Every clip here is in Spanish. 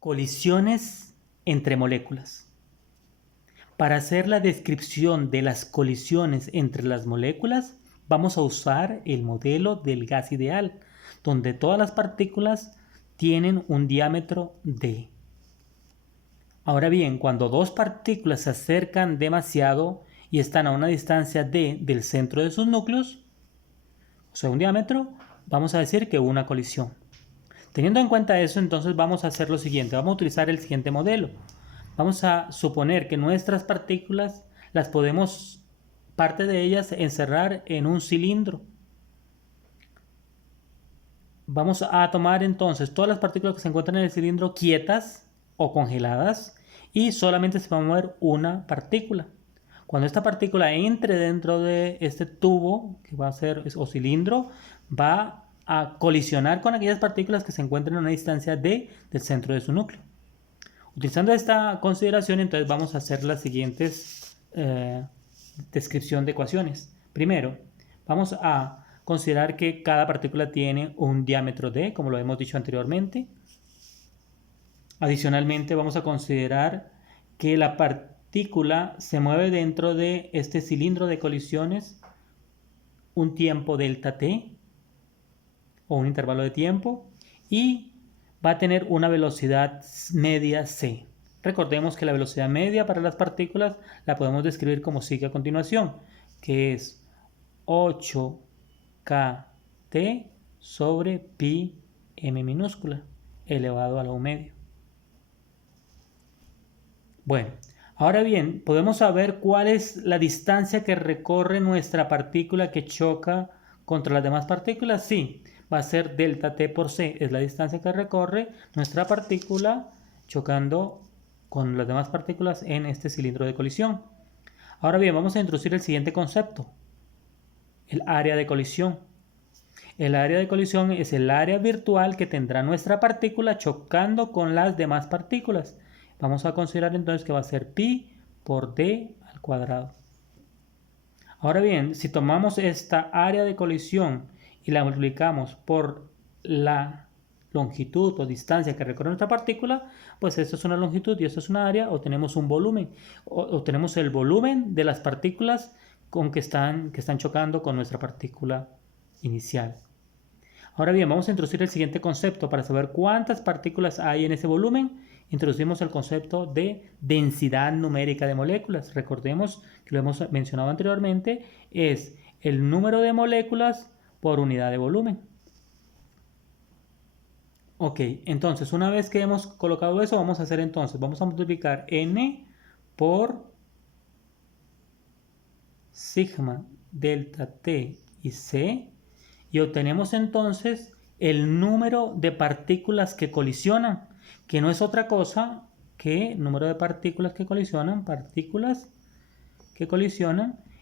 Colisiones entre moléculas. Para hacer la descripción de las colisiones entre las moléculas, vamos a usar el modelo del gas ideal, donde todas las partículas tienen un diámetro d. Ahora bien, cuando dos partículas se acercan demasiado y están a una distancia d del centro de sus núcleos, o sea, un diámetro, vamos a decir que hubo una colisión. Teniendo en cuenta eso, entonces vamos a hacer lo siguiente. Vamos a utilizar el siguiente modelo. Vamos a suponer que nuestras partículas las podemos, parte de ellas, encerrar en un cilindro. Vamos a tomar entonces todas las partículas que se encuentran en el cilindro quietas o congeladas y solamente se va a mover una partícula. Cuando esta partícula entre dentro de este tubo, que va a ser o cilindro, va a colisionar con aquellas partículas que se encuentran a una distancia d del centro de su núcleo. Utilizando esta consideración, entonces vamos a hacer las siguientes descripción de ecuaciones. Primero, vamos a considerar que cada partícula tiene un diámetro d, como lo hemos dicho anteriormente. Adicionalmente, vamos a considerar que la partícula se mueve dentro de este cilindro de colisiones un tiempo delta t, o un intervalo de tiempo, y va a tener una velocidad media c. Recordemos que la velocidad media para las partículas la podemos describir como sigue a continuación, que es 8 kt sobre pi m minúscula elevado a la 1/2. Bueno, ahora bien, podemos saber cuál es la distancia que recorre nuestra partícula que choca contra las demás partículas. Sí, va a ser delta t por c, es la distancia que recorre nuestra partícula chocando con las demás partículas en este cilindro de colisión. Ahora bien, vamos a introducir el siguiente concepto, el área de colisión. El área de colisión es el área virtual que tendrá nuestra partícula chocando con las demás partículas. Vamos a considerar entonces que va a ser pi por d al cuadrado. Ahora bien, si tomamos esta área de colisión y la multiplicamos por la longitud o distancia que recorre nuestra partícula, pues esto es una longitud y esto es una área, o tenemos un volumen, o tenemos el volumen de las partículas que están chocando con nuestra partícula inicial. Ahora bien, vamos a introducir el siguiente concepto para saber cuántas partículas hay en ese volumen. Introducimos el concepto de densidad numérica de moléculas. Recordemos que lo hemos mencionado anteriormente, es el número de moléculas por unidad de volumen. Ok, entonces una vez que hemos colocado eso, vamos a multiplicar n por sigma delta t y c, y obtenemos entonces el número de partículas que colisionan, que no es otra cosa que número de partículas que colisionan,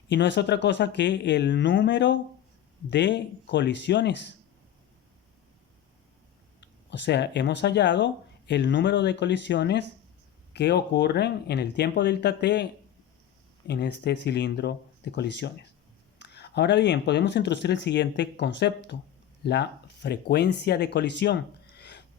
y no es otra cosa que el número de colisiones. O sea, hemos hallado el número de colisiones que ocurren en el tiempo delta t en este cilindro de colisiones. Ahora bien, podemos introducir el siguiente concepto, la frecuencia de colisión,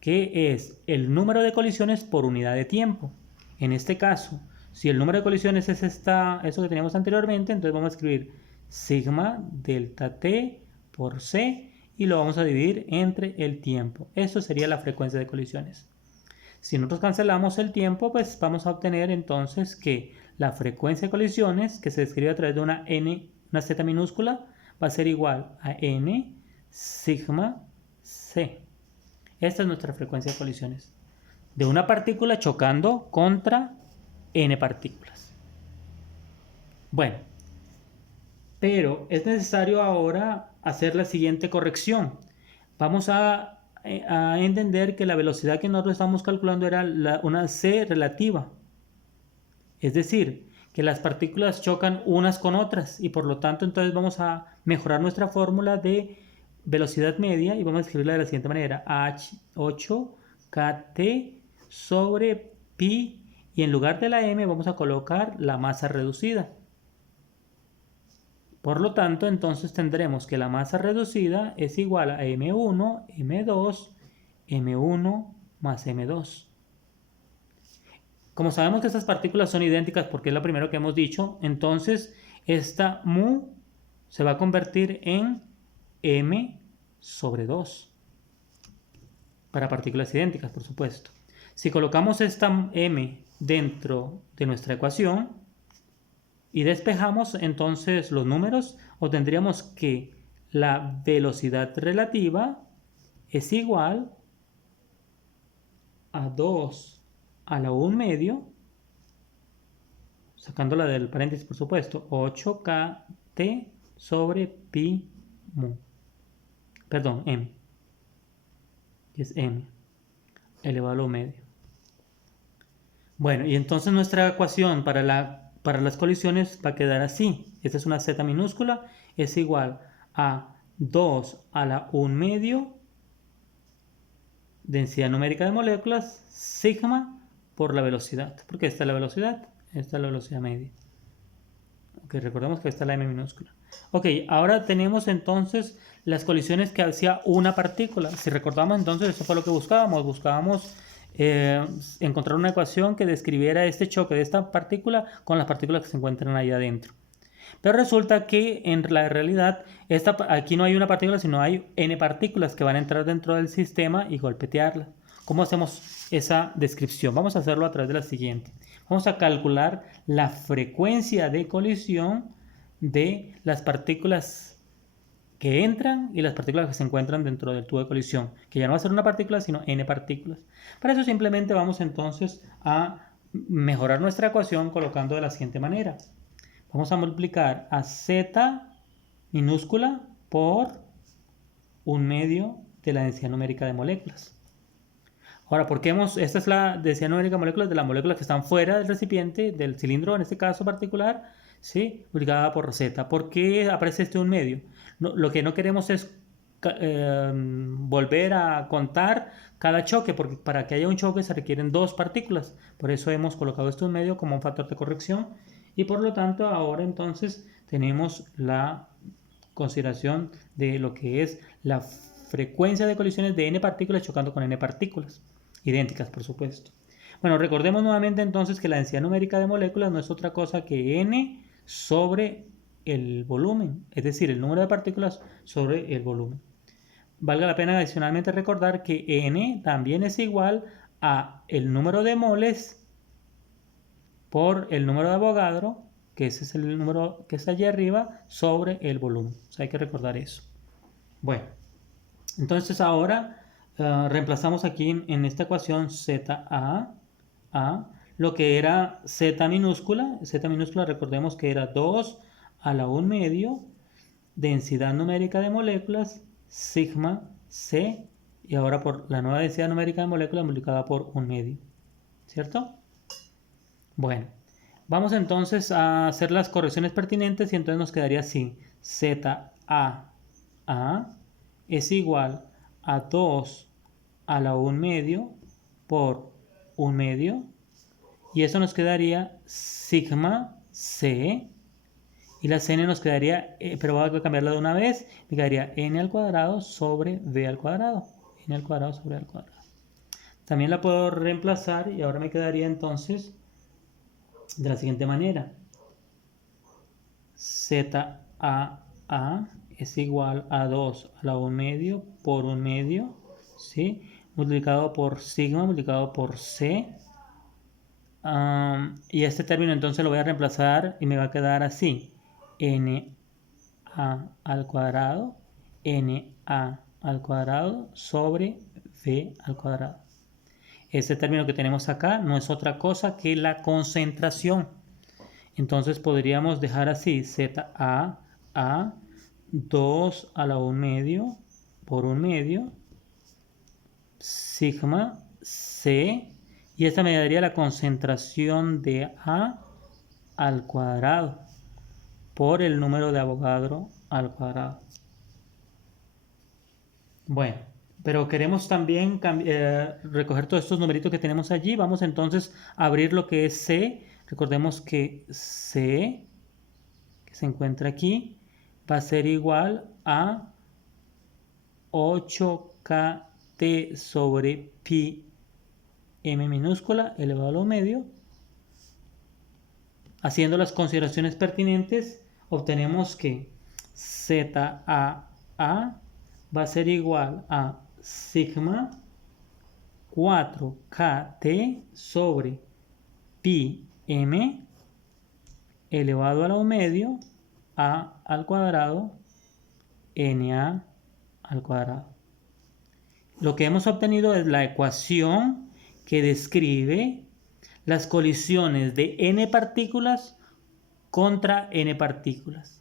que es el número de colisiones por unidad de tiempo. En este caso, si el número de colisiones es eso que teníamos anteriormente, entonces vamos a escribir sigma delta t por c y lo vamos a dividir entre el tiempo. Eso sería la frecuencia de colisiones. Si nosotros cancelamos el tiempo, pues vamos a obtener entonces que la frecuencia de colisiones, que se describe a través de una z minúscula, va a ser igual a n sigma c. Esta es nuestra frecuencia de colisiones de una partícula chocando contra n partículas. Bueno, pero es necesario ahora hacer la siguiente corrección. Vamos a entender que la velocidad que nosotros estamos calculando era una c relativa. Es decir, que las partículas chocan unas con otras y por lo tanto entonces vamos a mejorar nuestra fórmula de velocidad media y vamos a escribirla de la siguiente manera: h8 kt sobre pi, y en lugar de la m vamos a colocar la masa reducida. Por lo tanto, entonces tendremos que la masa reducida es igual a m1, m2, m1 más m2. Como sabemos que estas partículas son idénticas porque es lo primero que hemos dicho, entonces esta mu se va a convertir en m sobre 2 para partículas idénticas, por supuesto. Si colocamos esta m dentro de nuestra ecuación y despejamos entonces los números, obtendríamos que la velocidad relativa es igual a 2 a la 1 medio, sacándola del paréntesis por supuesto, 8kt sobre pi mu. Perdón, m. Es m elevado a lo medio. Bueno, y entonces nuestra ecuación para las colisiones va a quedar así. Esta es una z minúscula, es igual a 2 a la 1 medio densidad numérica de moléculas, sigma por la velocidad. Porque esta es la velocidad, esta es la velocidad media. Ok, recordemos que esta es la m minúscula. Ok, ahora tenemos entonces las colisiones que hacía una partícula. Si recordamos entonces, eso fue lo que buscábamos. Buscábamos encontrar una ecuación que describiera este choque de esta partícula con las partículas que se encuentran ahí adentro. Pero resulta que en la realidad aquí no hay una partícula, sino hay n partículas que van a entrar dentro del sistema y golpetearla. ¿Cómo hacemos esa descripción? Vamos a hacerlo a través de la siguiente. Vamos a calcular la frecuencia de colisión de las partículas que entran y las partículas que se encuentran dentro del tubo de colisión, que ya no va a ser una partícula, sino n partículas. Para eso simplemente vamos entonces a mejorar nuestra ecuación colocando de la siguiente manera. Vamos a multiplicar a z minúscula por 1 medio de la densidad numérica de moléculas. Ahora, ¿por qué esta es la densidad numérica de moléculas de las moléculas que están fuera del recipiente, del cilindro en este caso particular, ¿sí? Multiplicada por z. ¿Por qué aparece este 1 medio? Lo que no queremos es volver a contar cada choque, porque para que haya un choque se requieren 2 partículas. Por eso hemos colocado este 1 medio como un factor de corrección. Y por lo tanto, ahora entonces tenemos la consideración de lo que es la frecuencia de colisiones de n partículas chocando con n partículas. Idénticas, por supuesto. Bueno, recordemos nuevamente entonces que la densidad numérica de moléculas no es otra cosa que n sobre el volumen, es decir, el número de partículas sobre el volumen. Valga la pena adicionalmente recordar que n también es igual a el número de moles por el número de Avogadro, que ese es el número que está allí arriba, sobre el volumen. O sea, hay que recordar eso. Bueno, entonces ahora reemplazamos aquí en esta ecuación ZA a lo que era Z minúscula. Z minúscula recordemos que era 2 a la 1 medio, densidad numérica de moléculas, sigma C, y ahora por la nueva densidad numérica de moléculas multiplicada por 1 medio. ¿Cierto? Bueno, vamos entonces a hacer las correcciones pertinentes y entonces nos quedaría así. ZA es igual a 2 a la 1 medio por 1 medio, y eso nos quedaría sigma C, y la Cn nos quedaría, pero voy a cambiarla de una vez, me quedaría n al cuadrado sobre v al cuadrado, n al cuadrado sobre v al cuadrado. También la puedo reemplazar y ahora me quedaría entonces de la siguiente manera. ZA es igual a 2 a la 1 medio por 1 medio, ¿sí? Multiplicado por sigma, multiplicado por C. Y este término entonces lo voy a reemplazar y me va a quedar así. NA al cuadrado, NA al cuadrado sobre V al cuadrado. Este término que tenemos acá no es otra cosa que la concentración. Entonces podríamos dejar así ZA a 2 a la 1 medio por 1 medio sigma C, y esta me daría la concentración de A al cuadrado por el número de Avogadro al cuadrado. Bueno, pero queremos también recoger todos estos numeritos que tenemos allí. Vamos entonces a abrir lo que es C. Recordemos que C, que se encuentra aquí, va a ser igual a 8kt sobre pi m minúscula elevado a lo medio Haciendo las consideraciones pertinentes, obtenemos que ZAA va a ser igual a sigma 4KT sobre pi m elevado al medio a al cuadrado na al cuadrado. Lo que hemos obtenido es la ecuación que describe las colisiones de n partículas contra n partículas.